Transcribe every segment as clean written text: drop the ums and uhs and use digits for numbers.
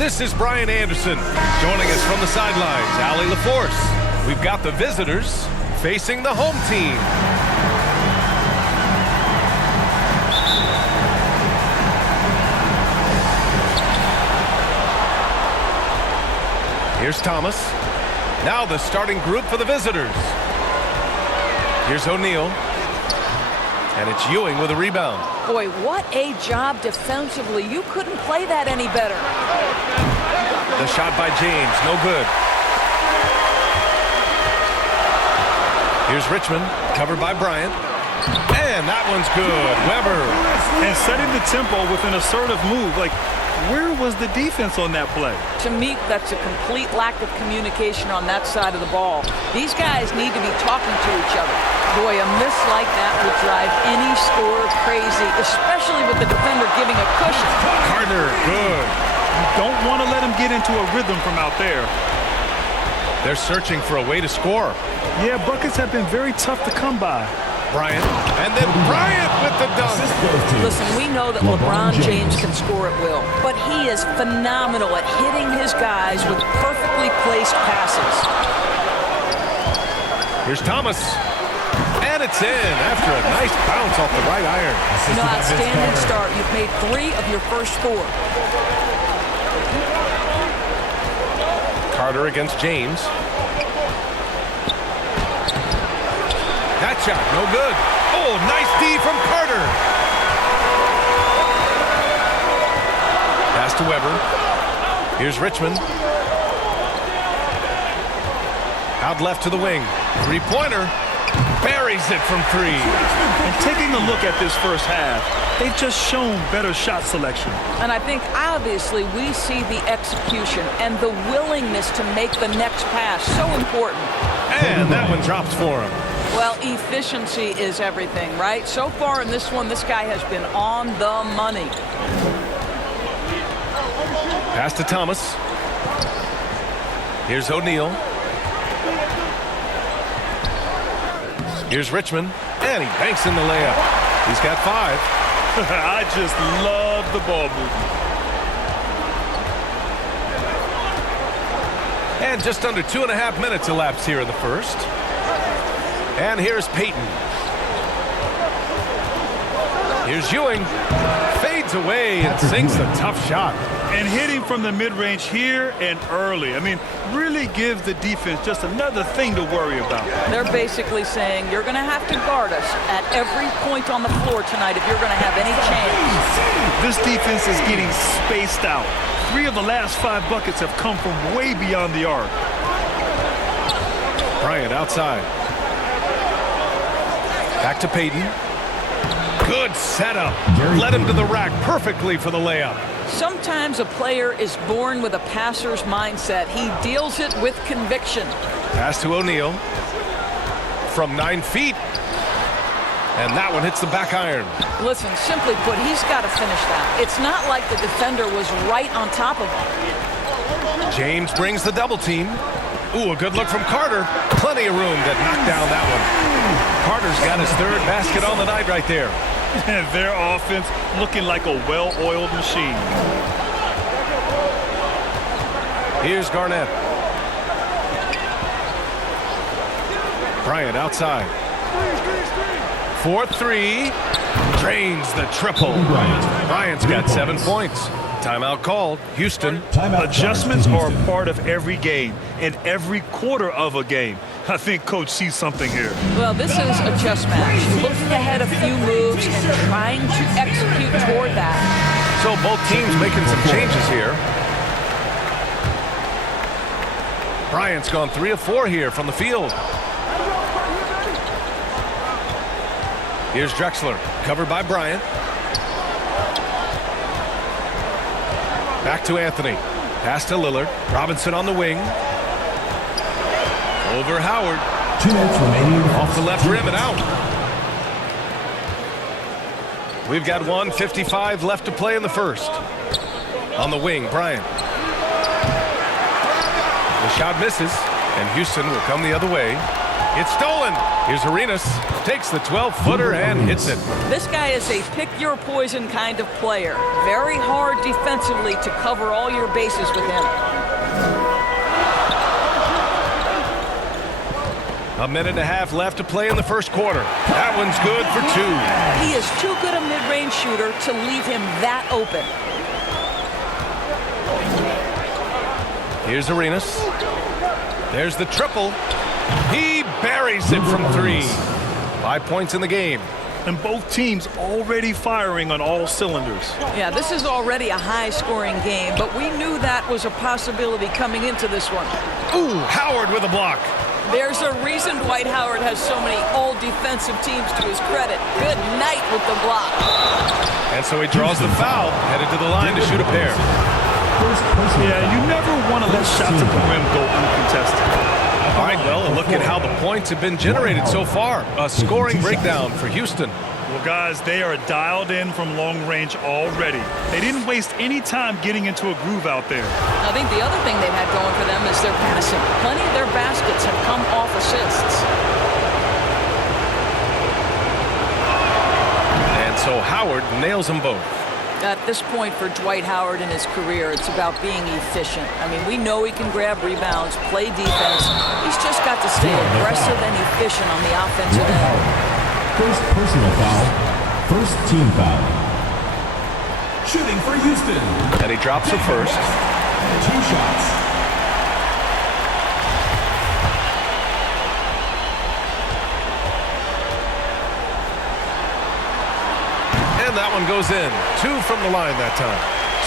This is Brian Anderson. Joining us from the sidelines, Allie LaForce. We've got the visitors facing the home team. Here's Thomas. Now the starting group for the visitors. Here's O'Neal. And it's Ewing with a rebound. Boy, what a job defensively. You couldn't play that any better. The shot by James, no good. Here's Richmond, covered by Bryant. And that one's good. Weber. And setting the tempo with an assertive move. Like, where was the defense on that play? To me, that's a complete lack of communication on that side of the ball. These guys need to be talking to each other. Boy, a miss like that would drive any scorer crazy, especially with the defender giving a cushion. Carter, good. You don't want to let him get into a rhythm from out there. They're searching for a way to score. Yeah, buckets have been very tough to come by. Bryant, and then Bryant with the dunk. Listen, we know that LeBron James can score at will, but he is phenomenal at hitting his guys with perfectly placed passes. Here's Thomas. And it's in after a nice bounce off the right iron. Outstanding start. You've made 3 of your first 4. Carter against James. That shot, no good. Oh, nice D from Carter. Pass to Weber. Here's Richmond. Out left to the wing. Three-pointer. Buries it from 3. And taking a look at this first half, they've just shown better shot selection. And I think obviously we see the execution and the willingness to make the next pass so important. And that one drops for him. Well, efficiency is everything, right? So far in this one, this guy has been on the money. Pass to Thomas. Here's O'Neal. Here's Richmond. And he banks in the layup. He's got 5. I just love the ball movement. And just under 2.5 minutes elapsed here in the first. And here's Payton. Here's Ewing. Fades away and sinks a tough shot. And hitting from the mid-range here and early. I mean, really gives the defense just another thing to worry about. They're basically saying you're going to have to guard us at every point on the floor tonight if you're going to have any chance. This defense is getting spaced out. 3 of the last 5 buckets have come from way beyond the arc. Bryant outside. Back to Payton. Good setup. Led him to the rack perfectly for the layup. Sometimes a player is born with a passer's mindset. He deals it with conviction. Pass to O'Neal. From 9 feet. And that one hits the back iron. Listen, simply put, he's got to finish that. It's not like the defender was right on top of him. James brings the double team. Ooh, a good look from Carter. Plenty of room to knock down that one. Carter's got his 3rd basket on the night right there. Their offense looking like a well-oiled machine. Here's Garnett. Bryant outside. 4-3. Drains the triple. Bryant's got 7 points. Timeout called. Houston. Adjustments are a part of every game and every quarter of a game. I think Coach sees something here. Well, this is a chess match. Looking ahead a few moves and trying to execute toward that. So both teams making some changes here. Bryant's gone 3 of 4 here from the field. Here's Drexler, covered by Bryant. Back to Anthony. Pass to Lillard. Robinson on the wing. Over Howard. 2 minutes remaining. Off the left rim and out. We've got 1:55 left to play in the first. On the wing, Bryant. The shot misses, and Houston will come the other way. It's stolen. Here's Arenas. Takes the 12-footer and hits it. This guy is a pick-your-poison kind of player. Very hard defensively to cover all your bases with him. A minute and a half left to play in the first quarter. That one's good for 2. He is too good a mid-range shooter to leave him that open. Here's Arenas. There's the triple. He buries it from 3. 5 points in the game. And both teams already firing on all cylinders. Yeah, this is already a high-scoring game, but we knew that was a possibility coming into this one. Ooh, Howard with a block. There's a reason Dwight Howard has so many all-defensive teams to his credit. Good night with the block. And so he draws the foul, headed to the line to shoot a pair. Yeah, you never want to let shots at the rim go uncontested. All right, well, and look at how the points have been generated so far. A scoring breakdown for Houston. Well, guys, they are dialed in from long range already. They didn't waste any time getting into a groove out there. I think the other thing they've had going for them is their passing. Plenty of their baskets have come off assists. And so Howard nails them both. At this point for Dwight Howard in his career, it's about being efficient. I mean, we know he can grab rebounds, play defense. He's just got to stay aggressive and efficient on the offensive end. First personal foul, first team foul. Shooting for Houston. And he drops the first. 2 shots. And that one goes in. 2 from the line that time.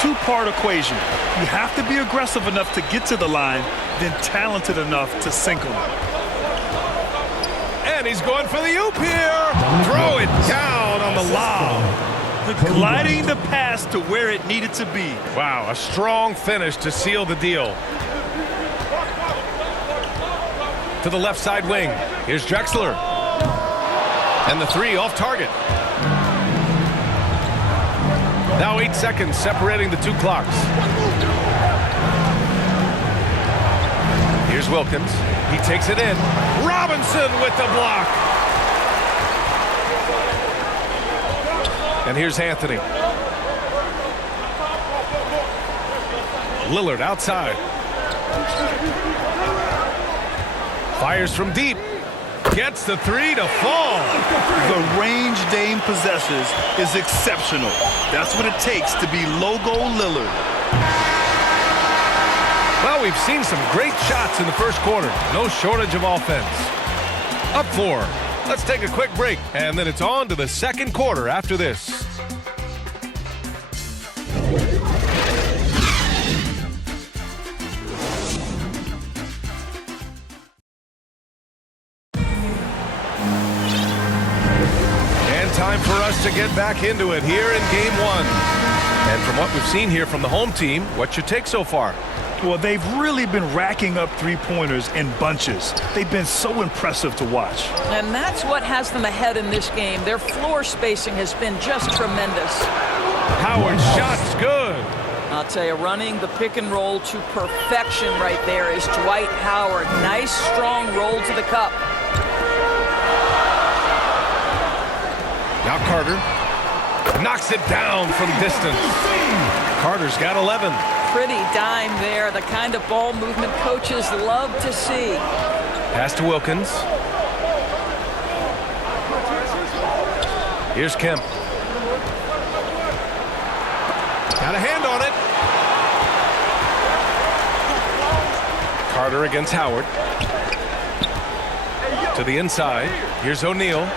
2-part equation. You have to be aggressive enough to get to the line, then talented enough to sink them. And he's going for the oop here. Throw it down on the lob. Gliding the pass to where it needed to be. Wow, a strong finish to seal the deal. To the left side wing. Here's Drexler. And the 3 off target. Now 8 seconds separating the 2 clocks. Here's Wilkins. He takes it in. Robinson with the block. And here's Anthony. Lillard outside. Fires from deep. Gets the 3 to fall. The range Dame possesses is exceptional. That's what it takes to be logo Lillard. Well, we've seen some great shots in the first quarter. No shortage of offense. Up 4. Let's take a quick break, and then it's on to the second quarter after this. Time for us to get back into it here in Game 1. And from what we've seen here from the home team, what's your take so far? Well, they've really been racking up 3-pointers in bunches. They've been so impressive to watch. And that's what has them ahead in this game. Their floor spacing has been just tremendous. Howard's shot's good. I'll tell you, running the pick and roll to perfection right there is Dwight Howard. Nice, strong roll to the cup. Now Carter knocks it down from distance. Carter's got 11. Pretty dime there, the kind of ball movement coaches love to see. Pass to Wilkins. Here's Kemp. Got a hand on it. Carter against Howard. To the inside. Here's O'Neal.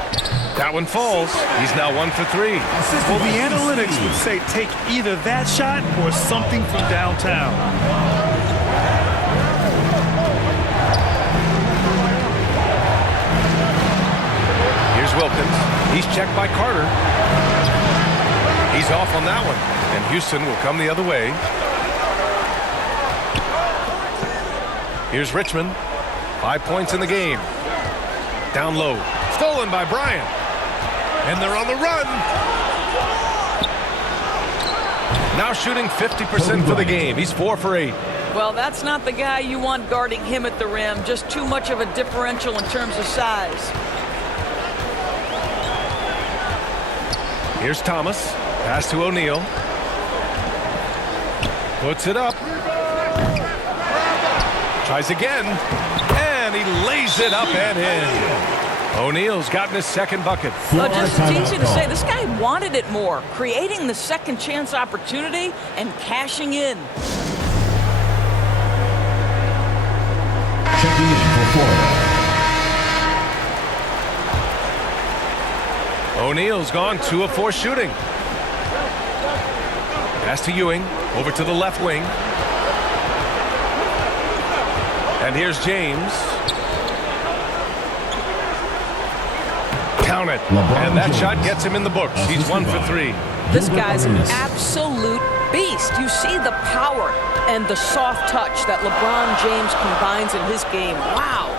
That one falls. He's now 1 for 3. Well, the analytics would say take either that shot or something from downtown. Here's Wilkins. He's checked by Carter. He's off on that one. And Houston will come the other way. Here's Richmond. 5 points in the game. Down low. Stolen by Bryant. And they're on the run. Now shooting 50% for the game. He's 4 for 8. Well, that's not the guy you want guarding him at the rim. Just too much of a differential in terms of size. Here's Thomas. Pass to O'Neal. Puts it up. Tries again. And he lays it up and in. O'Neal's gotten his second bucket. Well, just it's easy to say. This guy wanted it more. Creating the second chance opportunity and cashing in. Checking in for Florida. O'Neal's gone 2 of 4 shooting. Pass to Ewing. Over to the left wing. And here's James. Count it. LeBron And that James. shot gets him in the books. He's 1 for 3. This Gilbert guy's an Arenas. absolute beast. You see the power and the soft touch that LeBron James combines in his game. Wow.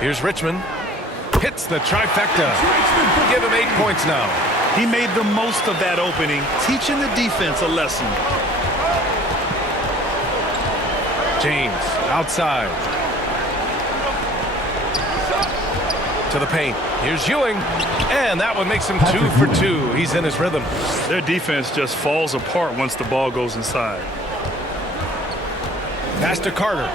Here's Richmond. Hits the trifecta. Give him 8 points now. He made the most of that opening, teaching the defense a lesson. James outside. To the paint. Here's Ewing. And that one makes him 2 for 2. He's in his rhythm. Their defense just falls apart once the ball goes inside. Pass to Carter.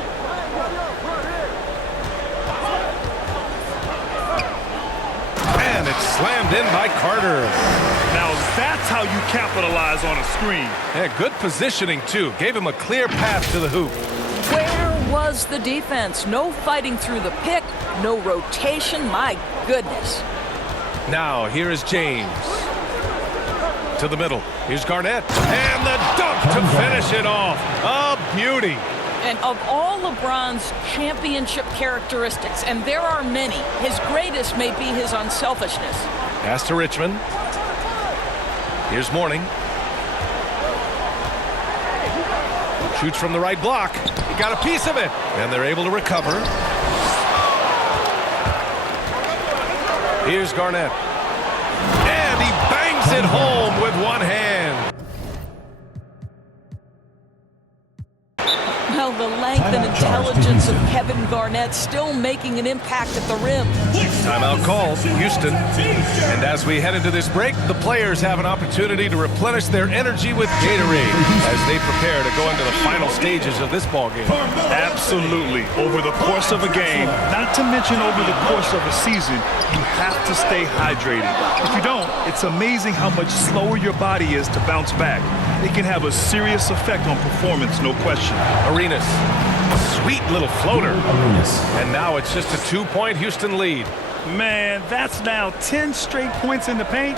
And it's slammed in by Carter. Now that's how you capitalize on a screen. Yeah, good positioning, too. Gave him a clear path to the hoop. Where was the defense? No fighting through the pick, no rotation. My goodness. Now, here is James. To the middle. Here's Garnett. And the dunk to finish it off. A beauty. And of all LeBron's championship characteristics, and there are many, his greatest may be his unselfishness. Pass to Richmond. Here's Mourning. Shoots from the right block. He got a piece of it. And they're able to recover. Here's Garnett. And he bangs it home with one hand. Well, the length and intelligence of Kevin Garnett still making an impact at the rim. Timeout called, Houston. And as we head into this break, the players have an opportunity to replenish their energy with Gatorade as they prepare to go into the final stages of this ballgame. Absolutely. Over the course of a game, not to mention over the course of a season, you have to stay hydrated. If you don't, it's amazing how much slower your body is to bounce back. It can have a serious effect on performance, no question. Arenas. Sweet little floater. Arenas. And now it's just a 2-point Houston lead. Man, that's now 10 straight points in the paint.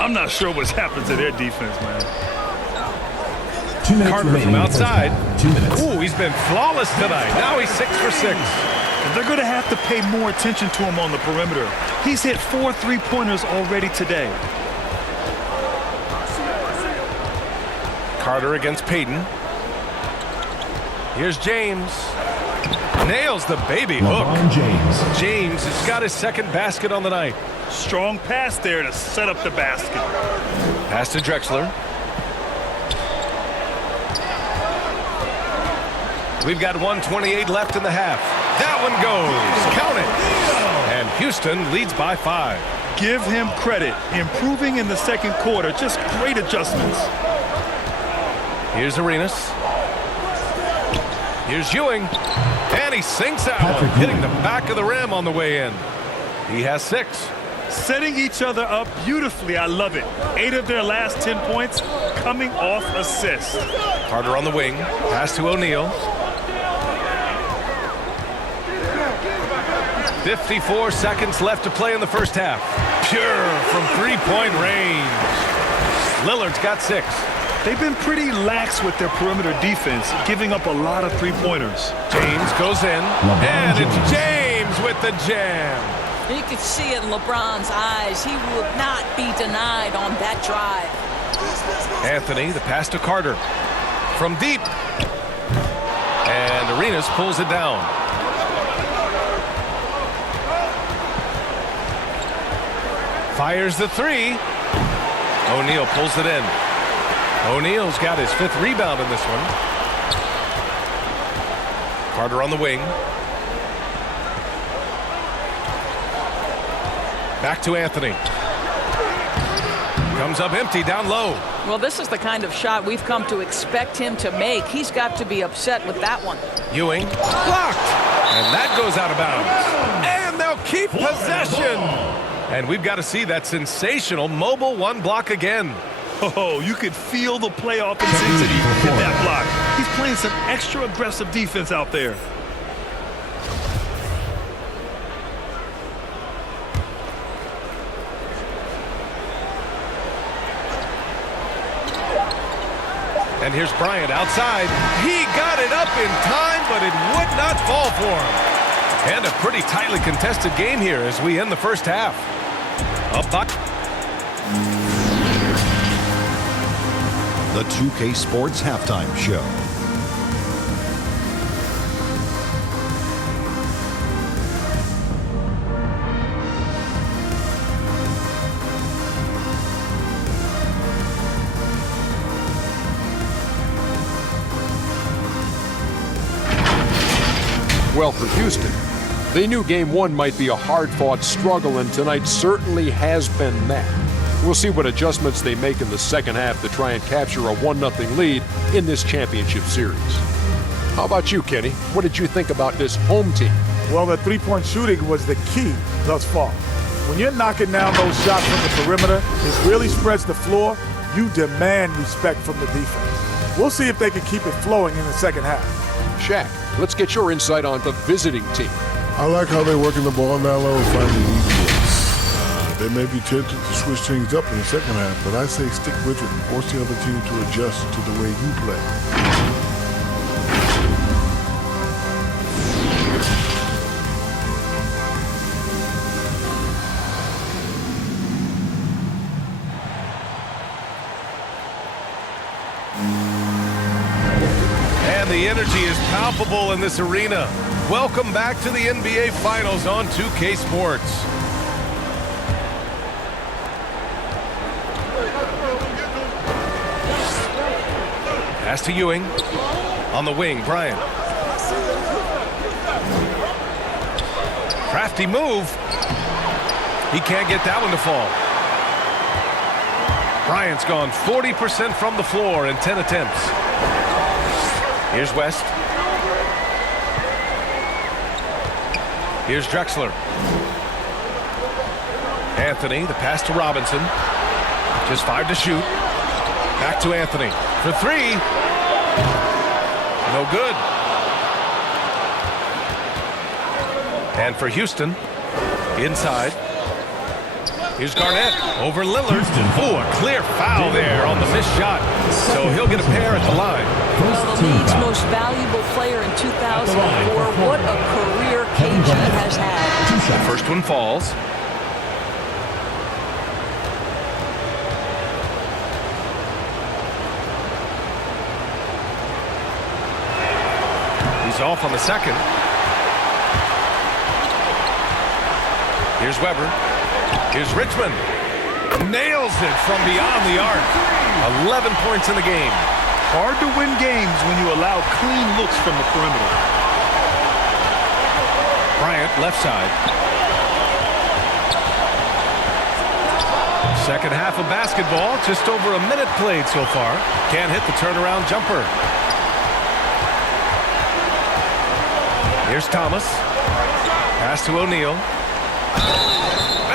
I'm not sure what's happened to their defense, man. 2 minutes Carter remaining from in the first outside. half. 2 minutes. Ooh, he's been flawless tonight. Now he's 6 for 6. They're going to have to pay more attention to him on the perimeter. He's hit 4 3-pointers already today. Carter against Payton. Here's James. Nails the baby hook. LeBron James. James has got his second basket on the night. Strong pass there to set up the basket. Pass to Drexler. We've got 1:28 left in the half. That one goes. Count it. And Houston leads by 5. Give him credit. Improving in the second quarter. Just great adjustments. Here's Arenas. Here's Ewing. And he sinks that Patrick one, hitting Ewing. the back of the rim on the way in. He has 6. Setting each other up beautifully. I love it. 8 of their last 10 points coming off assists. Carter on the wing. Pass to O'Neal. 54 seconds left to play in the first half. Pure from 3-point range. Lillard's got 6. They've been pretty lax with their perimeter defense, giving up a lot of 3-pointers. James goes in. And it's James with the jam. You could see it in LeBron's eyes. He would not be denied on that drive. Anthony, the pass to Carter. From deep. And Arenas pulls it down. Fires the 3. O'Neal pulls it in. O'Neal's got his 5th rebound in this one. Carter on the wing. Back to Anthony. Comes up empty down low. Well, this is the kind of shot we've come to expect him to make. He's got to be upset with that one. Ewing blocked. And that goes out of bounds. And they'll keep possession. And we've got to see that sensational mobile 1 block again. Oh, you could feel the playoff intensity in that block. He's playing some extra aggressive defense out there. And here's Bryant outside. He got it up in time, but it would not fall for him. And a pretty tightly contested game here as we end the first half. Up by The 2K Sports Halftime Show. Well, for Houston, they knew Game 1 might be a hard-fought struggle, and tonight certainly has been that. We'll see what adjustments they make in the second half to try and capture a 1-0 lead in this championship series. How about you, Kenny? What did you think about this home team? Well, the three-point shooting was the key thus far. When you're knocking down those shots from the perimeter, it really spreads the floor. You demand respect from the defense. We'll see if they can keep it flowing in the second half. Shaq, let's get your insight on the visiting team. I like how they're working the ball down low and finding easy looks. They may be tempted to switch things up in the second half, but I say stick with it and force the other team to adjust to the way you play. The energy is palpable in this arena. Welcome back to the NBA Finals on 2K Sports. Pass to Ewing. On the wing, Bryant. Crafty move. He can't get that one to fall. Bryant's gone 40% from the floor in 10 attempts. Here's West. Here's Drexler. Anthony, the pass to Robinson. Just 5 to shoot. Back to Anthony for 3. No good. And for Houston, inside. Here's Garnett over Lillard. Oh, a clear foul there on the missed shot. So he'll get a pair at the line. The league's most valuable player in 2004. What a career KG has had. The first one falls. He's off on the second. Here's Weber. Here's Richmond. Nails it from beyond the arc. 11 points in the game. Hard to win games when you allow clean looks from the perimeter. Bryant, left side. Second half of basketball, just over a minute played so far. Can't hit the turnaround jumper. Here's Thomas. Pass to O'Neal.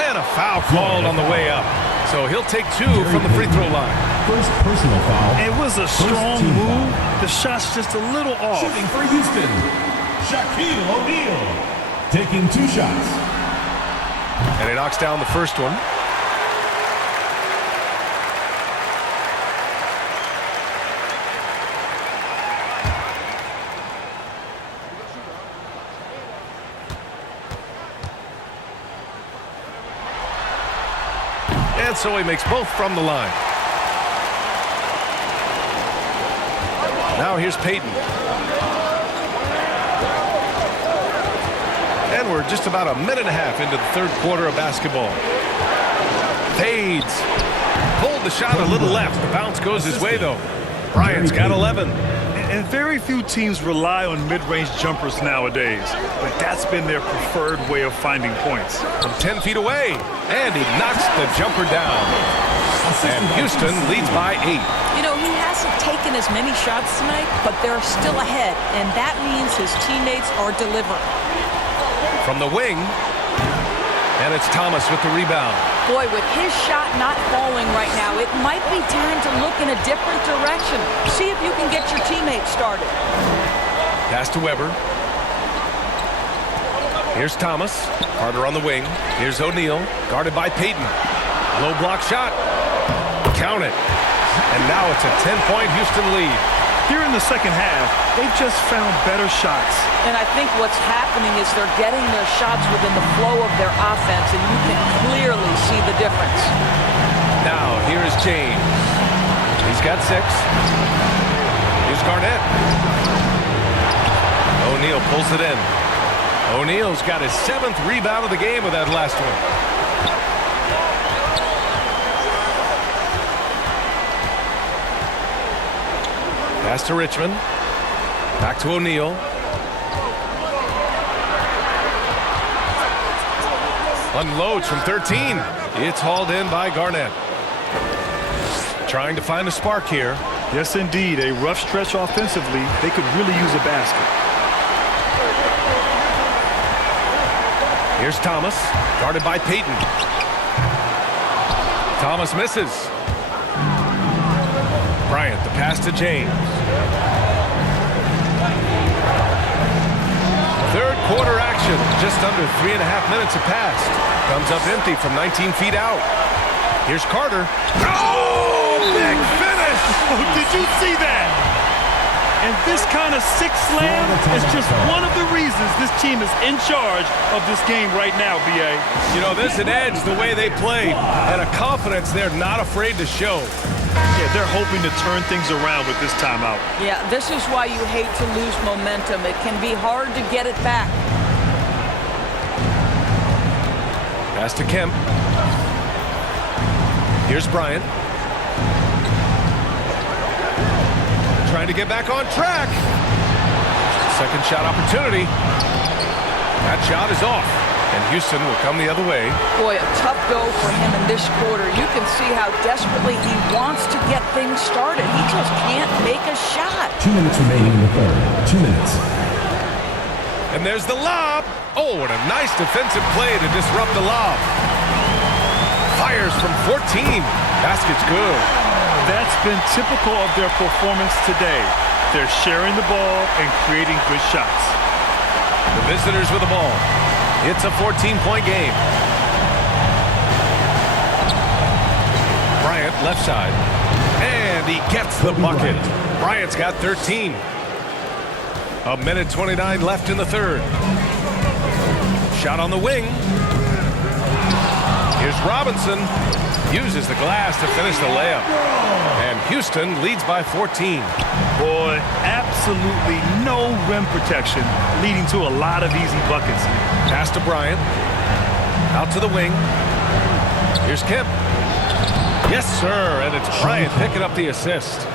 And a foul called on the way up. So he'll take 2 from the free throw line. First personal foul. It was a strong move. The shot's just a little off. Shooting for Houston, Shaquille O'Neal. Taking 2 shots. And he knocks down the first one. And so he makes both from the line. Now here's Payton. And we're just about a minute and a half into the third quarter of basketball. Fades. Pulled the shot a little left. The bounce goes his way, though. Bryant's got 11. And very few teams rely on mid-range jumpers nowadays, but that's been their preferred way of finding points. From 10 feet away, and he knocks the jumper down. And Houston leads by 8. You know, he hasn't taken as many shots tonight, but they're still ahead, and that means his teammates are delivering. From the wing, and it's Thomas with the rebound. Boy, with his shot not falling right now, it might be time to look in a different direction. See if you can get your teammates started. Pass to Weber. Here's Thomas. Carter on the wing. Here's O'Neal, guarded by Payton. Low block shot. Count it. And now it's a 10-point Houston lead. Here in the second half, they've just found better shots. And I think what's happening is they're getting their shots within the flow of their offense, and you can clearly see the difference. Now, here's James. He's got 6. Here's Garnett. O'Neal pulls it in. O'Neal's got his 7th rebound of the game with that last one. Pass to Richmond. Back to O'Neal. Unloads from 13. It's hauled in by Garnett. Trying to find a spark here. Yes, indeed. A rough stretch offensively. They could really use a basket. Here's Thomas, guarded by Payton. Thomas misses. Bryant, the pass to James. Third quarter action. Just under 3.5 minutes have passed. Comes up empty from 19 feet out. Here's Carter. Oh, big finish! Oh, did you see that? And this kind of sick slam is just one of the reasons this team is in charge of this game right now, B.A. You know, there's an edge the way they play, and a confidence they're not afraid to show. Yeah, they're hoping to turn things around with this timeout. Yeah, this is why you hate to lose momentum. It can be hard to get it back. Pass to Kemp. Here's Bryant. Trying to get back on track. Second shot opportunity. That shot is off. And Houston will come the other way. Boy, a tough go for him in this quarter. You can see how desperately he wants to get things started. He just can't make a shot. 2 minutes remaining in the third. 2 minutes. And there's the lob. Oh, what a nice defensive play to disrupt the lob. Fires from 14. Basket's good. That's been typical of their performance today. They're sharing the ball and creating good shots. The visitors with the ball. It's a 14-point game. Bryant left side. And he gets the bucket. Bryant's got 13. 1:29 left in the third. Shot on the wing. Here's Robinson. Uses the glass to finish the layup. And Houston leads by 14. Boy, absolutely no rim protection, leading to a lot of easy buckets. Pass to Bryant. Out to the wing. Here's Kemp. Yes, sir. And it's Bryant picking up the assist.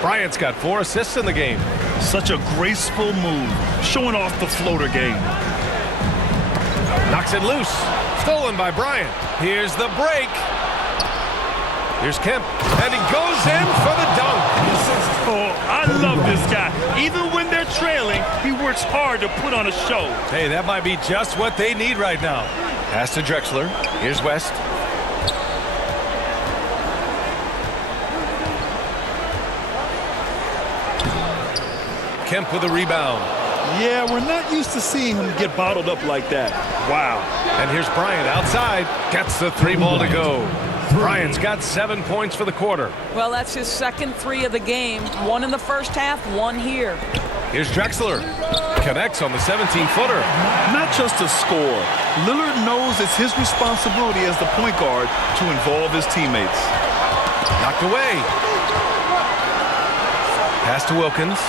Bryant's got 4 assists in the game. Such a graceful move, showing off the floater game. Knocks it loose. Stolen by Bryant. Here's the break. Here's Kemp. And he goes in for the dunk. Oh, I love this guy. Even when they're trailing, he works hard to put on a show. Hey, that might be just what they need right now. Pass to Drexler. Here's West. Kemp with a rebound. Yeah, we're not used to seeing him get bottled up like that. Wow. And here's Bryant outside. Gets the 3 ball to go. Bryant's got 7 points for the quarter. Well, that's his second 3 of the game. 1 in the first half, 1 here. Here's Drexler. Connects on the 17-footer. Not just a score. Lillard knows it's his responsibility as the point guard to involve his teammates. Knocked away. Pass to Wilkins.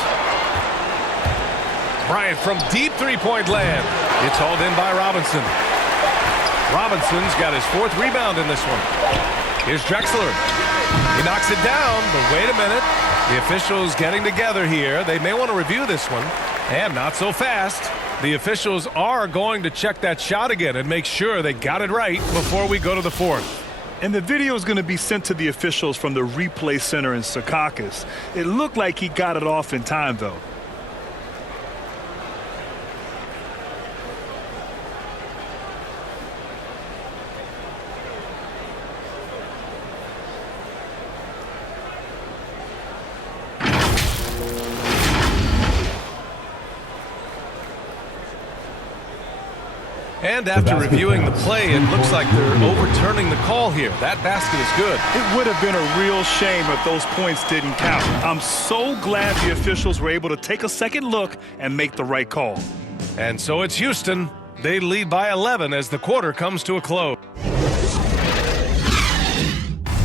Bryant from deep 3-point land. It's hauled in by Robinson. Robinson's got his 4th rebound in this one. Here's Drexler. He knocks it down, but wait a minute. The officials getting together here. They may want to review this one, and not so fast. The officials are going to check that shot again and make sure they got it right before we go to the fourth. And the video is going to be sent to the officials from the replay center in Secaucus. It looked like he got it off in time, though. And after reviewing the play, it looks like they're overturning the call here. That basket is good. It would have been a real shame if those points didn't count. I'm so glad the officials were able to take a second look and make the right call. And so it's Houston. They lead by 11 as the quarter comes to a close.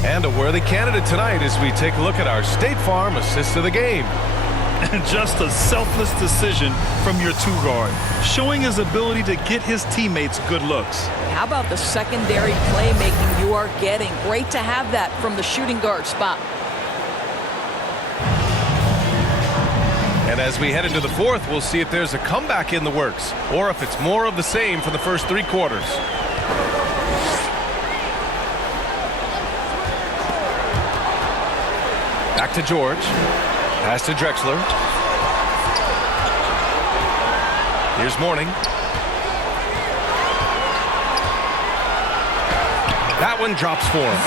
And a worthy candidate tonight as we take a look at our State Farm assist of the game. And just a selfless decision from your two-guard, showing his ability to get his teammates good looks. How about the secondary playmaking you are getting? Great to have that from the shooting guard spot. And as we head into the fourth, we'll see if there's a comeback in the works or if it's more of the same for the first three quarters. Back to George. Pass to Drexler. Here's Mourning. That one drops for him.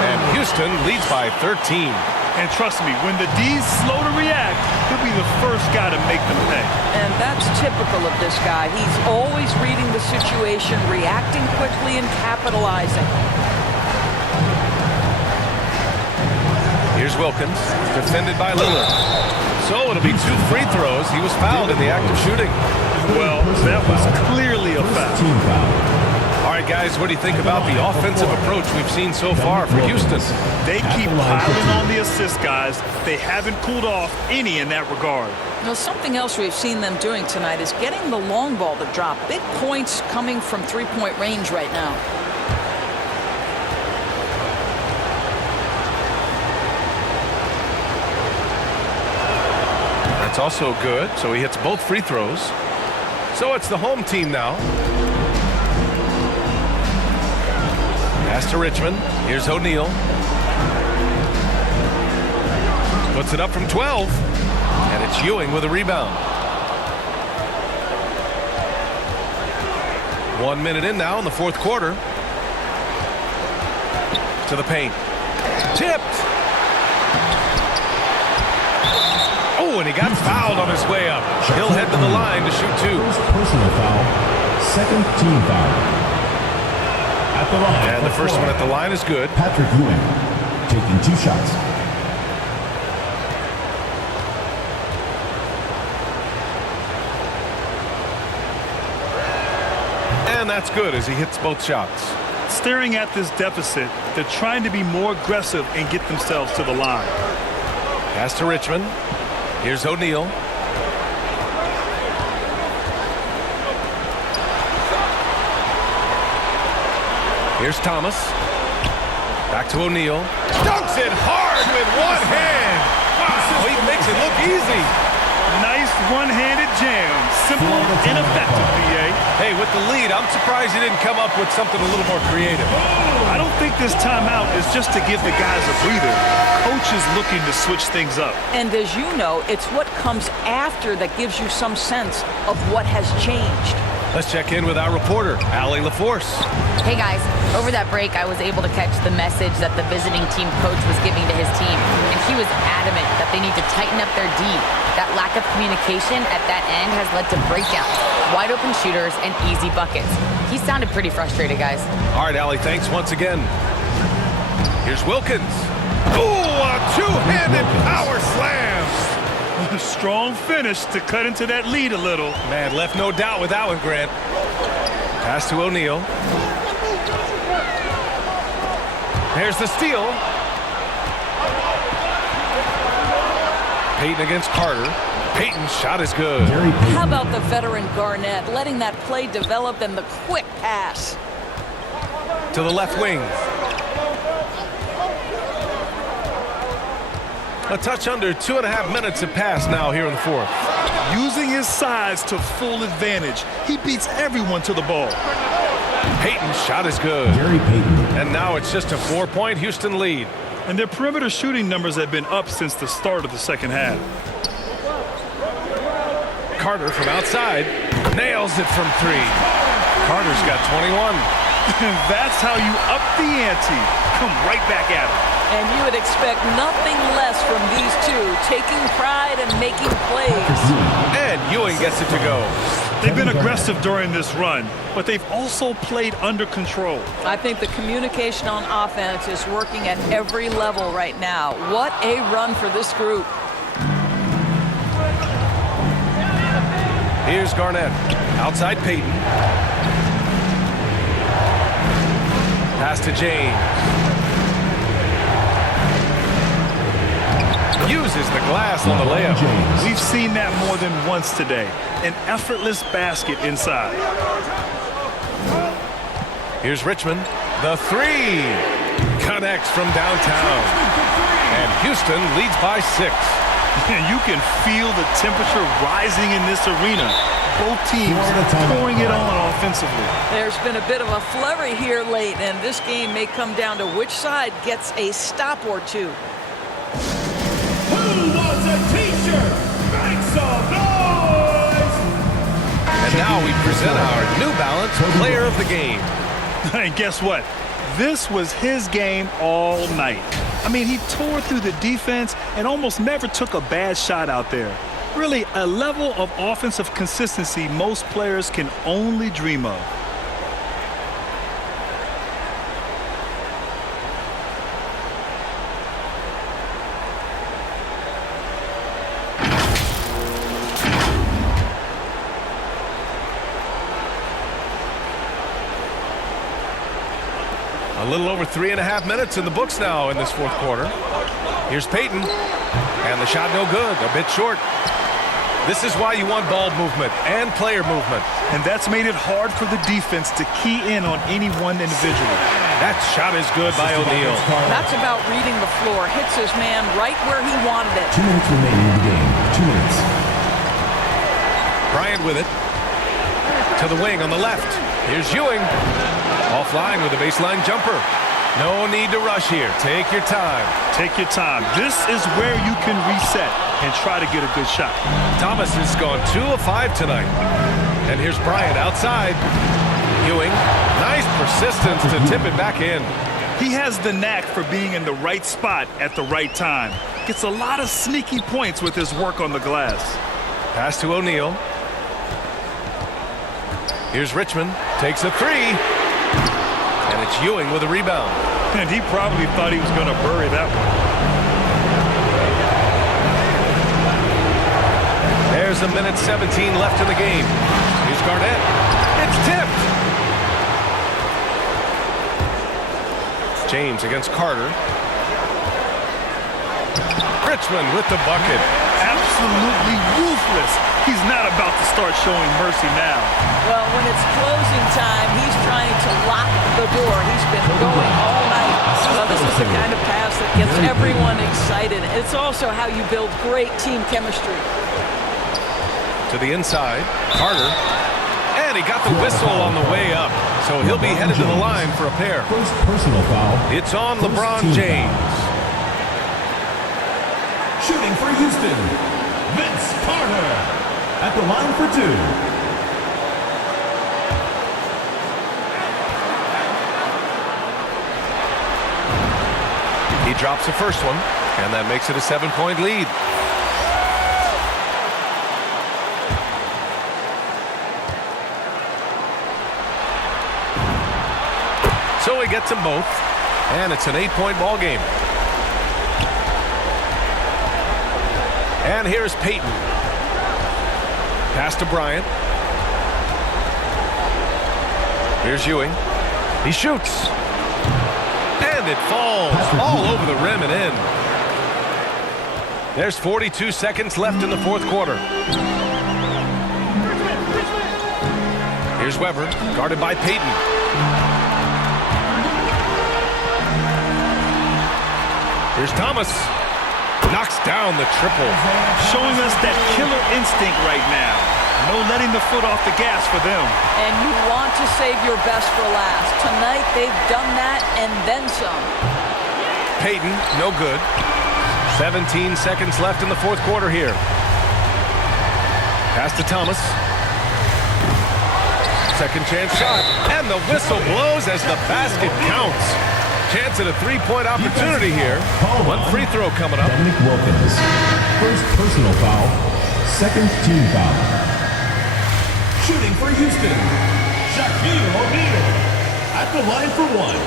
And Houston leads by 13. And trust me, when the D's slow to react, he'll be the first guy to make them pay. And that's typical of this guy. He's always reading the situation, reacting quickly and capitalizing. Here's Wilkins, defended by Lillard. So it'll be 2 free throws. He was fouled in the act of shooting. Well, that was clearly a foul. Team foul. All right, guys, what do you think about the offensive approach we've seen so far for Houston? They keep piling on the assist, guys. They haven't cooled off any in that regard. Now, something else we've seen them doing tonight is getting the long ball to drop. Big points coming from three-point range right now. That's also good, so he hits both free throws. So it's the home team now. Pass to Richmond. Here's O'Neal. Puts it up from 12. And it's Ewing with a rebound. 1 minute in now in the fourth quarter. To the paint. Tipped. Oh, and he got fouled on his way up. He'll head to the line to shoot 2. First personal foul. Second team foul. At the line. And the first one at the line is good. Patrick Ewing taking 2 shots. And that's good as he hits both shots. Staring at this deficit, they're trying to be more aggressive and get themselves to the line. Pass to Richmond. Here's O'Neal. Here's Thomas. Back to O'Neal. Dunks it hard with one hand. Wow, he makes it look easy. Nice one-handed jam. Simple and effective, BA. Hey, with the lead, I'm surprised he didn't come up with something a little more creative. I don't think this timeout is just to give the guys a breather. Coach is looking to switch things up. And as you know, it's what comes after that gives you some sense of what has changed. Let's check in with our reporter, Allie LaForce. Hey guys, over that break I was able to catch the message that the visiting team coach was giving to his team, and he was adamant that they need to tighten up their D. That lack of communication at that end has led to breakdowns, wide open shooters, and easy buckets. He sounded pretty frustrated, guys. All right, Allie, thanks once again. Here's Wilkins. Ooh, a two-handed power slam. A strong finish to cut into that lead a little. Man, left no doubt with that one, Grant. Pass to O'Neal. There's the steal. Payton against Carter. Payton's shot is good. How about the veteran Garnett letting that play develop and the quick pass? To the left wing. A touch under 2.5 minutes have passed now here in the fourth. Using his size to full advantage, he beats everyone to the ball. Payton's shot is good. Gary Payton. And now it's just a 4-point Houston lead. And their perimeter shooting numbers have been up since the start of the second half. Carter from outside nails it from 3. Carter's got 21. That's how you up the ante. Come right back at him. And you would expect nothing less from these two, taking pride and making plays. And Ewing gets it to go. They've been aggressive during this run, but they've also played under control. I think the communication on offense is working at every level right now. What a run for this group. Here's Garnett. Outside Payton. Pass to James. Uses the glass on the layup. We've seen that more than once today. An effortless basket inside. Here's Richmond. The 3. Connects from downtown. And Houston leads by 6. You can feel the temperature rising in this arena. Both teams pouring it on offensively. There's been a bit of a flurry here late, and this game may come down to which side gets a stop or two. Who wants a t-shirt? Make some noise! And now we present our New Balance Player of the Game. And guess what? This was his game all night. I mean, he tore through the defense and almost never took a bad shot out there. Really, a level of offensive consistency most players can only dream of. A little over 3.5 minutes in the books now in this fourth quarter. Here's Payton. And the shot no good, a bit short. This is why you want ball movement and player movement. And that's made it hard for the defense to key in on any one individual. That shot is good by O'Neal. That's about reading the floor. Hits his man right where he wanted it. 2 minutes remaining in the game. 2 minutes. Bryant with it. To the wing on the left. Here's Ewing. Offline with a baseline jumper. No need to rush here. Take your time. Take your time. This is where you can reset and try to get a good shot. Thomas has gone 2 of 5 tonight. And here's Bryant outside. Ewing, nice persistence to tip it back in. He has the knack for being in the right spot at the right time. Gets a lot of sneaky points with his work on the glass. Pass to O'Neal. Here's Richmond. Takes a 3. And it's Ewing with a rebound. And he probably thought he was going to bury that one. There's 1:17 left in the game. Here's Garnett. It's tipped. James against Carter. Richmond with the bucket. Absolutely ruthless. He's not about to start showing mercy now. Well, when it's closing time, he's trying to lock the door. He's been going all night. Well, this is the kind of pass that gets everyone excited. It's also how you build great team chemistry. To the inside, Carter. And he got the whistle on the way up. So he'll be headed to the line for a pair. First personal foul. It's on LeBron James. Shooting for Houston, Vince Carter. At the line for 2. He drops the first one, and that makes it a 7-point lead. So he gets them both, and it's an 8-point ball game. And here's Payton. Pass to Bryant. Here's Ewing. He shoots. And it falls all over the rim and in. There's 42 seconds left in the fourth quarter. Here's Weber, guarded by Payton. Here's Thomas. Knocks down the triple. Showing us that killer instinct right now. No letting the foot off the gas for them. And you want to save your best for last. Tonight, they've done that and then some. Payton, no good. 17 seconds left in the fourth quarter here. Pass to Thomas. Second chance shot. And the whistle blows as the basket counts. Chance at a three-point opportunity here. One free throw coming up. Dominic Wilkins. First personal foul. Second team foul. Shooting for Houston, Shaquille O'Neal at the line for one.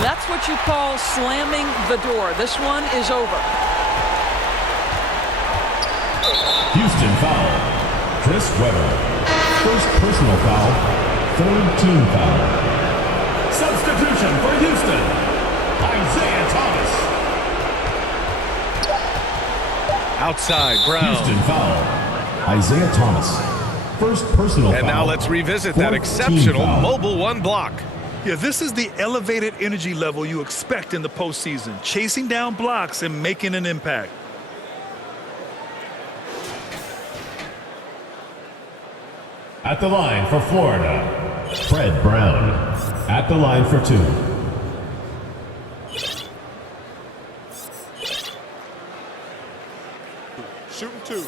That's what you call slamming the door. This one is over. Houston foul. Chris Webber. First personal foul. Third team foul. Substitution for Houston. Isaiah Thomas. Outside, Brown. Houston foul. Isaiah Thomas. First personal foul. And now let's revisit that Fourth exceptional team foul. mobile one block. Yeah, this is the elevated energy level you expect in the postseason. Chasing down blocks and making an impact. At the line for Florida, Fred Brown. At the line for two. Shooting two.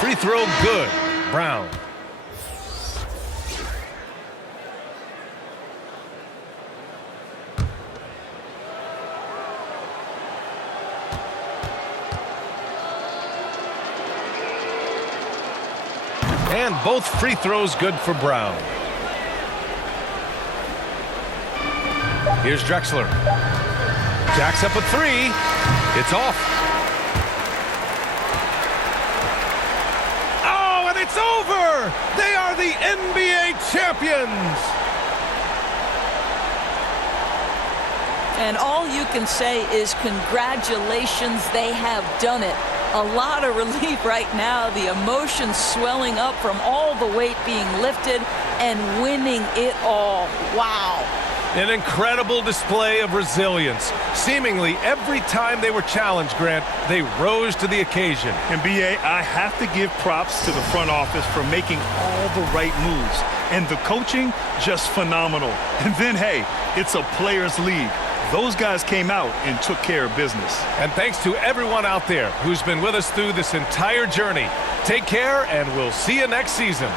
Free throw good. Brown. And both free throws good for Brown. Here's Drexler. Jacks up a three. It's off. Oh, and it's over! They are the NBA champions! And all you can say is congratulations, they have done it. A lot of relief right now, the emotions swelling up from all the weight being lifted and winning it all. Wow. An incredible display of resilience. Seemingly every time they were challenged, Grant, they rose to the occasion. And B.A., I have to give props to the front office for making all the right moves. And the coaching, just phenomenal. And then, hey, it's a players' league. Those guys came out and took care of business. And thanks to everyone out there who's been with us through this entire journey. Take care, and we'll see you next season.